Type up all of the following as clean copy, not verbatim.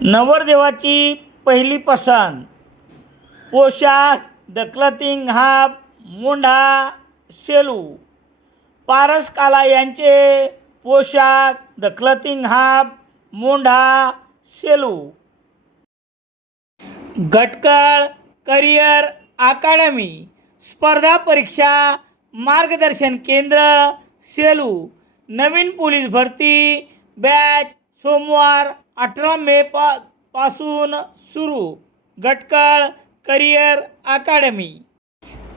नवरदेवाची पहिली पसंत, पोशाख, the clothing hub, Mundha, Selu. Paras Kala यांचे पोशाख, the clothing hub, Mundha, Selu. Gatkal career academy स्पर्धा परीक्षा मार्गदर्शन केंद्र, सेलू. नवीन पोलीस भरती बॅच सोमवार 18 मे पासून सुरू. Gatkal career academy.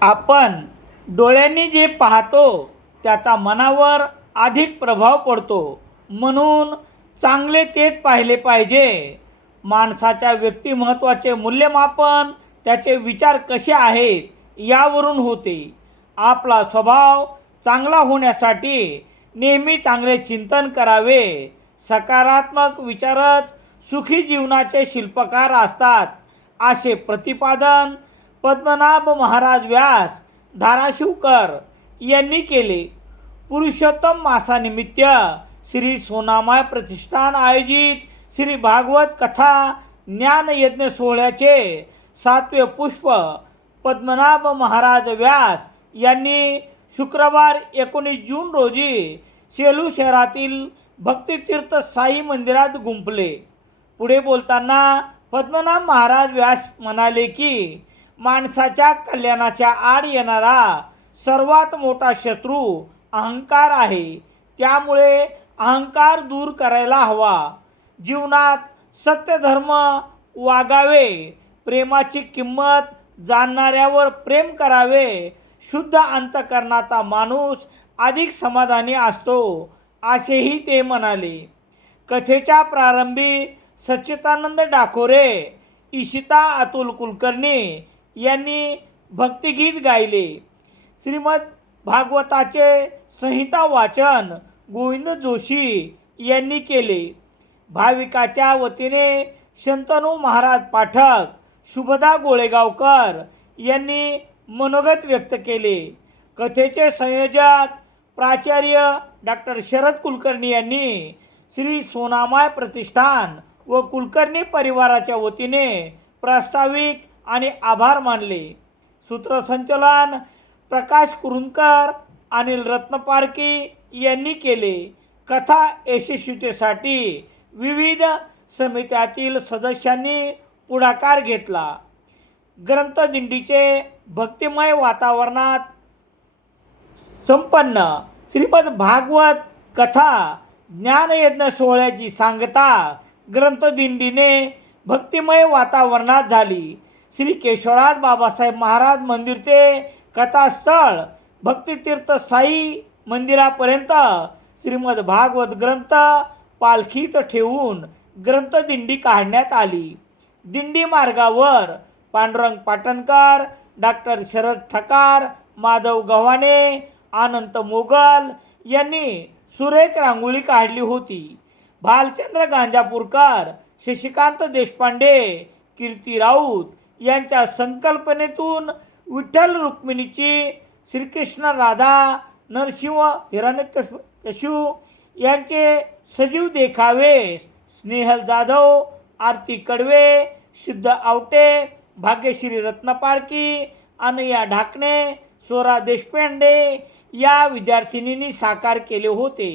आपण डोळ्यांनी जे पाहतो त्याचा मनावर अधिक प्रभाव पडतो, म्हणून चांगले तेच पाहिले पाहिजे. माणसाच्या व्यक्तिमत्त्वाचे मूल्यमापन त्याचे विचार कसे आहेत यावरून होते. आपला स्वभाव चांगला होण्यासाठी नेहमी चांगले चिंतन करावे. सकारात्मक विचारच सुखी जीवनाचे शिल्पकार असतात, असे प्रतिपादन पद्मनाभ महाराज व्यास धाराशिवकर यांनी केले. पुरुषोत्तम मासानिमित्त श्री सोनामाय प्रतिष्ठान आयोजित श्री भागवत कथा ज्ञानयज्ञ सोहळ्याचे 7वे पुष्प पद्मनाभ महाराज व्यास यांनी शुक्रवार 19 जून रोजी सेलू शहरातील भक्तितीर्थ साई मंदिरात गुंफले. पुढे बोलताना पद्मनाभ महाराज व्यास म्हणाले की माणसाच्या कल्याणाच्या आड येणारा सर्वात मोठा शत्रू अहंकार आहे. त्यामुळे अहंकार दूर करायला हवा. जीवनात सत्य धर्म वागावे, प्रेमाची किंमत जाणणाऱ्यावर प्रेम करावे. शुद्ध अंतकरणाचा माणूस अधिक समाधानी असतो, असेही ते म्हणाले. कथेच्या प्रारंभी सच्चिदानंद डाकोरे, इशिता अतुल कुलकर्णी यांनी भक्तिगीत गायले. श्रीमद भागवताचे संहिता वाचन गोविंद जोशी यांनी केले. भाविकाच्या वतीने शंतनू महाराज पाठक, शुभदा गोळेगावकर यांनी मनोगत व्यक्त केले. कथेचे संयोजक प्राचार्य डॉक्टर शरद कुलकर्णी यांनी श्री सोनामाय प्रतिष्ठान व कुलकर्णी परिवाराच्या वतीने प्रास्ताविक आणि आभार मानले. सूत्रसंचालन प्रकाश कुरुंदकर, अनिल रत्नपारकी यांनी केले. कथा यशस्वीतेसाठी विविध समित्यातील सदस्यांनी पुढाकार घेतला. ग्रंथदिंडीचे भक्तिमय वातावरणात संपन्न श्रीमद भागवत कथा ज्ञानयज्ञ सोहळ्याची सांगता ग्रंथदिंडीने भक्तिमय वातावरणात झाली. श्री केशवराज बाबासाहेब महाराज मंदिर ते कथास्थळ भक्तितीर्थ साई मंदिरापर्यंत श्रीमद भागवत ग्रंथ पालखीत ठेवून ग्रंथदिंडी काढण्यात आली. दिंडी मार्गावर पांडुरंग पाटणकर, डॉक्टर शरद ठकार, माधव गव्हाणे, अनंत मोगल यांनी सुरेख रांगोळी काढली होती. भालचंद्र गांजापूरकर, शशिकांत देशपांडे, कीर्ती राऊत यांच्या संकल्पनेतून विठ्ठल रुक्मिणीची, श्रीकृष्ण राधा, नरसिंह हिरण्यकशिपू यांचे सजीव देखावे, स्नेहल जाधव, आरती कडवे, सिद्ध आवटे, भाग्यश्री रत्नपारकी, अनया ढाकणे, स्वरा देशपांडे या विद्यार्थिनींनी साकार केले होते.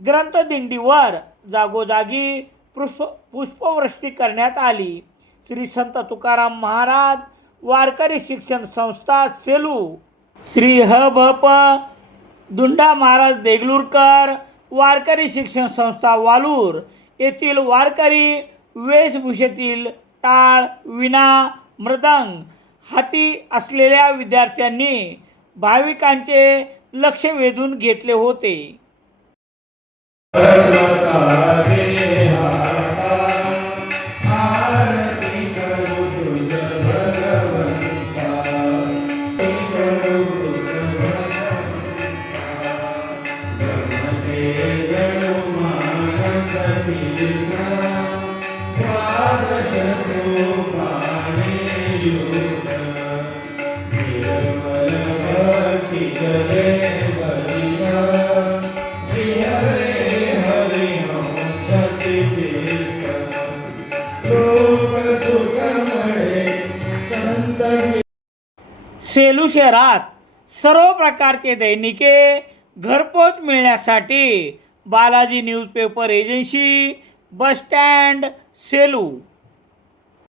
ग्रंथदिंडीवर जागोजागी पुष्पवृष्टी करण्यात आली. श्री संत तुकाराम महाराज वारकरी शिक्षण संस्था सेलू, श्री ह.भ.प. दुंडा महाराज देगलूरकर वारकरी शिक्षण संस्था वालूर येथील वारकरी वेशभूषेतील टाळ, विणा, मृदंग हाती असलेल्या विद्यार्थ्यांनी भाविकांचे लक्ष वेधून घेतले होते. सेलू शहरात सर्व प्रकारचे दैनिके घरपोच मिळण्यासाठी Balaji newspaper agency, bus stand, Selu.